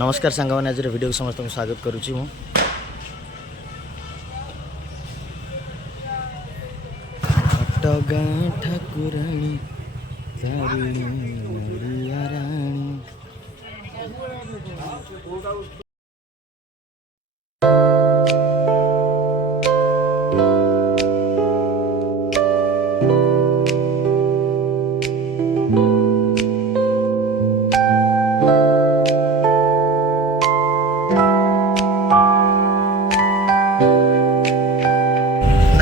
नमस्कार सांग मैंने आज वीडियो समस्त स्वागत करुच्ची मु घटगाँ ठाकुराणी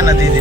ना दीदी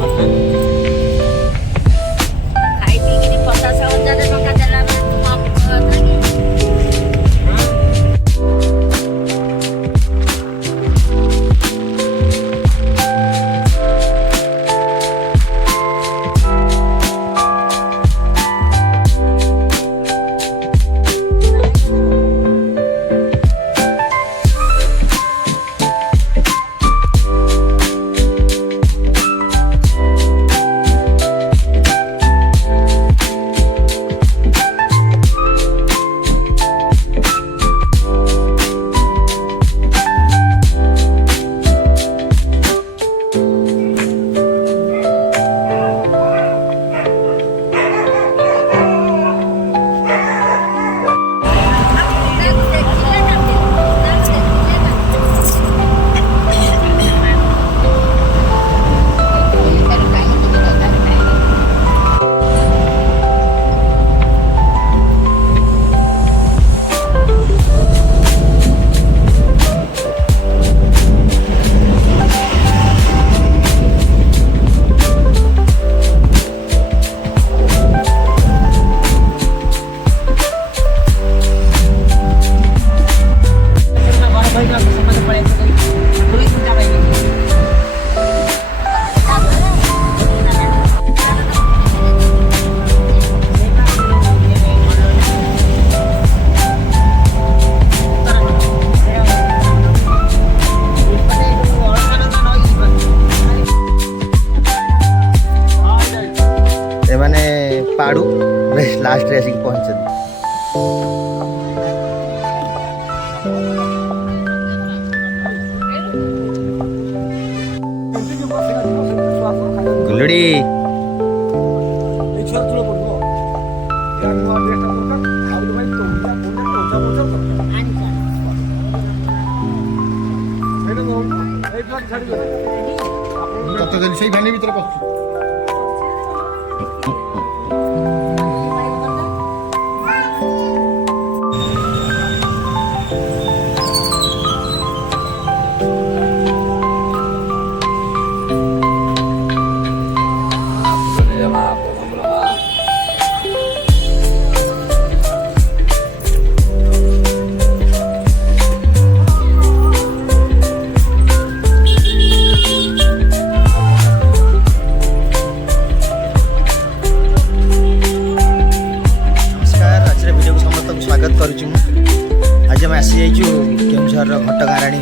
मैंने पाड़ू लास्ट रे आसिक पहुंचती गुलड़ी से भानी भीतर पशु आज आम आसी जाइचु केउझर घटगाँ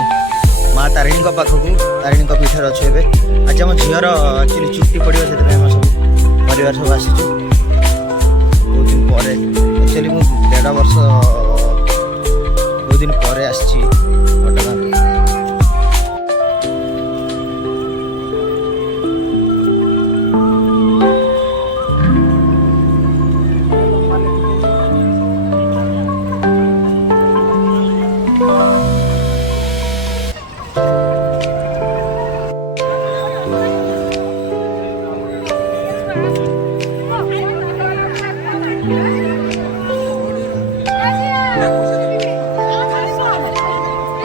माँ तारिणी पाखक तारिणी पीठ अच्छे एवं आज आम झीर एक्चुअली छुट्टी पड़ो से सब परिवार सब आसीचु बहुत दिन पर एक्चुअली मुझे 1.5 वर्ष बहुत दिन पर आसी घटगाँ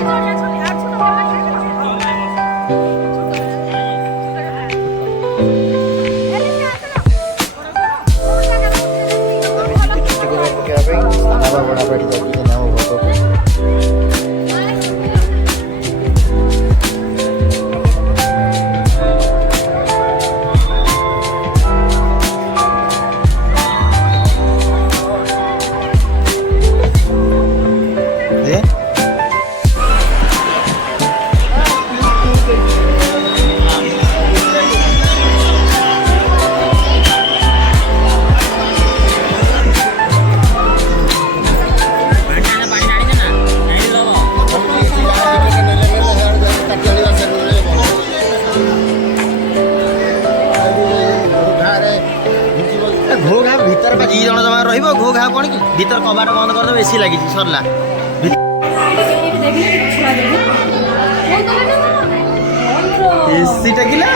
Gracias. ভিতর কবাট বন্ধ করদেবে এসি লাগিছি সরলা এসিটা কি না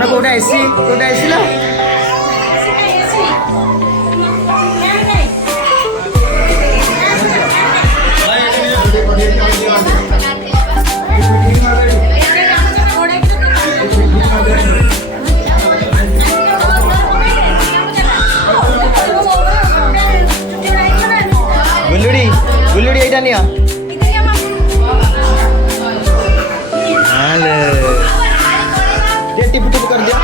না কোটা এসি না गुल्लुड़ी एटा निया हाले ये टिप टिप कर दिया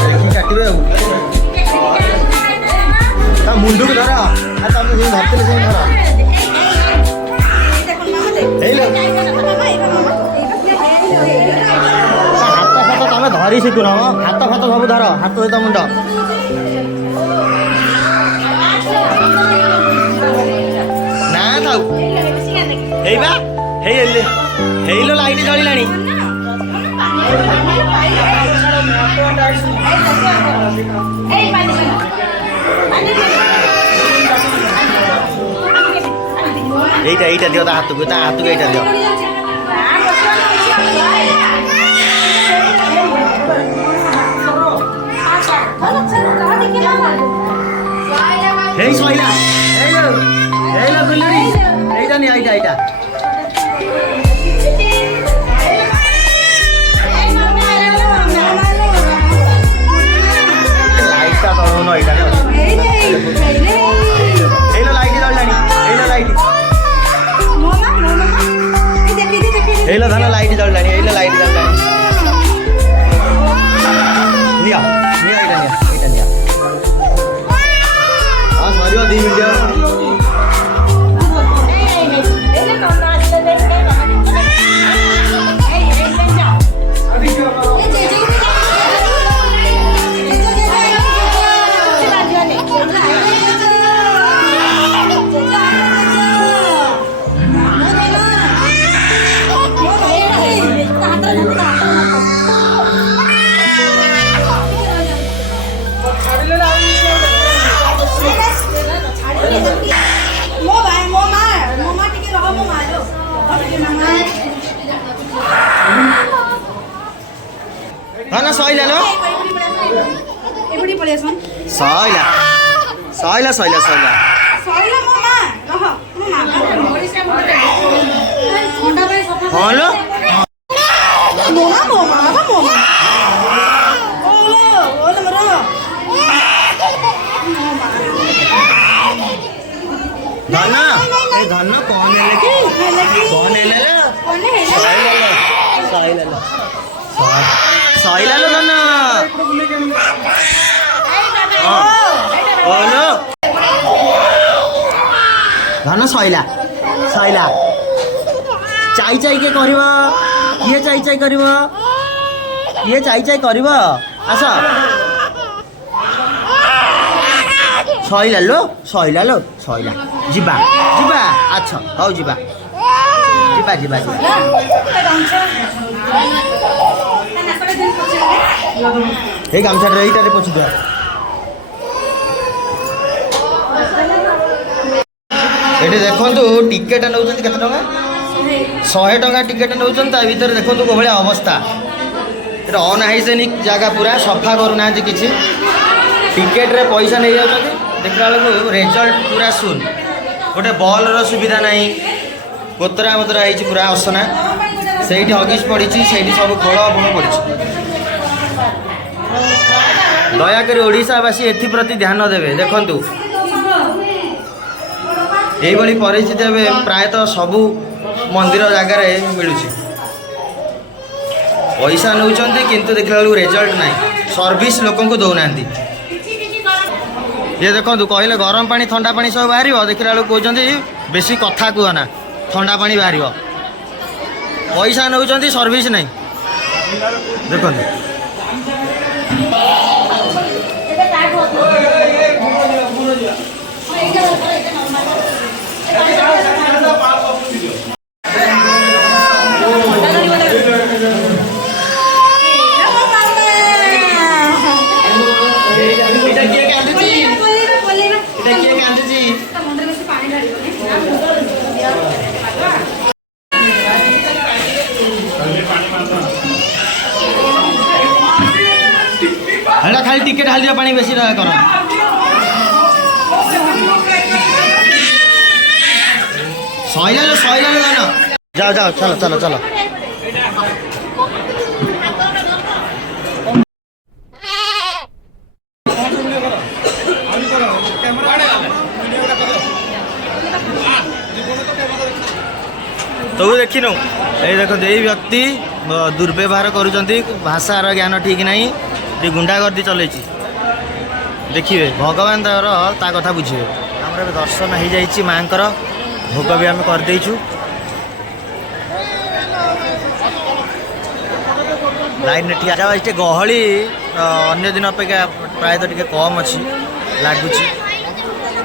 देखी काटिबे ता मुंडू को धरा आ ता मुंडू धरते से धरा हेलो तमें धरी शिखुन हाथ फात सब धर हाथ सहित मुंड ना थाउ हेलो लाइट जलिला এইটা দিও তা হাতକୁ এইটা দিও Hey Soila, hello Gulluri, এইটা নি এইটা লাইটটা ধরো না এইটা এইলো লাইট জ্বললানি এইলো লাইট এইলো ধানা লাইট জ্বললানি নিয়া এইটা নিয়া सॉरी 2 मिनट हाँ ना सॉइला लो सॉइला हाँ लो धन्ना धन्ना कौन है सॉइला लो धन्ना बोलो धन्ना सॉइला चाई के करिबा ये चाई करिबा ये चाई करिबा आसा सॉइला लो जिबा अच्छा हौ जिबा हे गामछा रे एटारे पोछि दिया एटे देखंतु टिकेट नउछन केते टका 100 टका टिकेट नउछन ता भीतर देखंतु को भले अवस्था एटा अनहाइजेनिक जगह पूरा सफा करू ना किछि टिकेट रे पैसा नहीं जाउछन देखला बेलू रिजल्ट पूरा सुन गोटे बॉल रो सुविधा नहीं कोतरा मतरा है पूरा असना से हगिस पड़ी से सब खोल बुण पड़ी दयाकोरी ओडिशावासी एप्रति ध्यान देवे देखु यही परिस्थिति ए प्रायतः सबू मंदिर जगार मिलूँ पैसा नौ किंतु देखला बेलू रिजल्ट ना सर्विस लोक दौना ये देखो कहले गरम पानी ठंडा पानी सब बाहर देखला बेलू कहते बेसी कथा कहना ठंडा पानी बाहर पैसा नौ सर्विस नहीं देखो हेला खाली टिके ढाल दियो पानी बेसी रहा करो सैला जाना जाओ जाओ चलो चलो चलो तो देखिनु ये देख ये व्यक्ति दुर्व्यवहार करुँच भाषार ज्ञान ठीक ना ये गुंडागर्दी चलई देखिए भगवान ता कथा बुझे आमर दर्शन हो जाइए माँ भोग भी आम करदेचु लाइन ठिया जाए गहली अन्य दिन अपेक्षा प्रायतः टिके कम अच्छी लगुच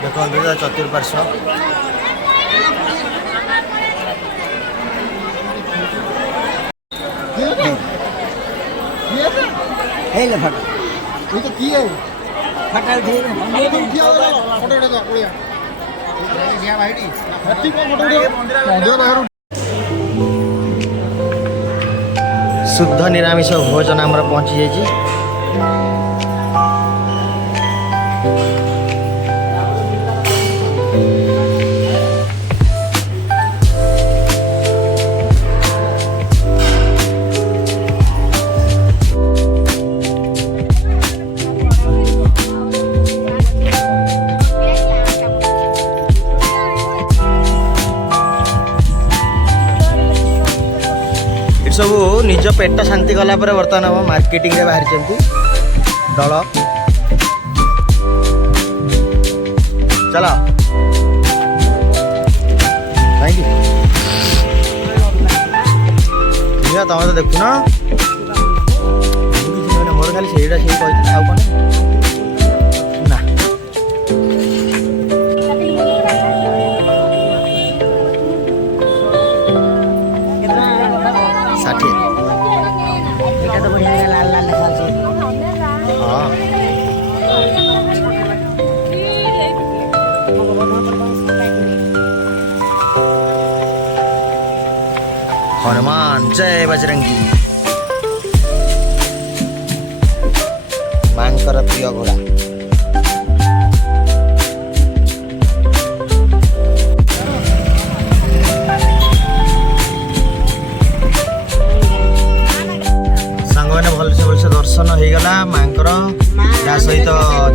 देखो चतुर्पार्श्व शुद्ध निरामिष भोजन आमर पहुँची जाइए सब निज पेट शांति गला पर बर्तमान हम मार्केटिंग रे बाहर दल चलो तुम तो देखु ना मोर खाली से ना 60 এটা তো বড়িয়া লাল লাল দেখা আছে हाँ हनुमान जय बजरंगी मांकर प्रिय घोड़ा भलसे दर्शन हो गला मांकर ता सहित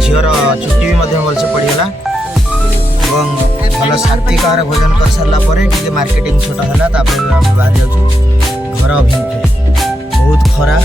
झीवर छुट्टी भी भलसे पड़गला भल सात्विक आहार भोजन कर सारा मार्केटिंग छोटा है बाहर जाऊँ घर अभिमुखे बहुत खरा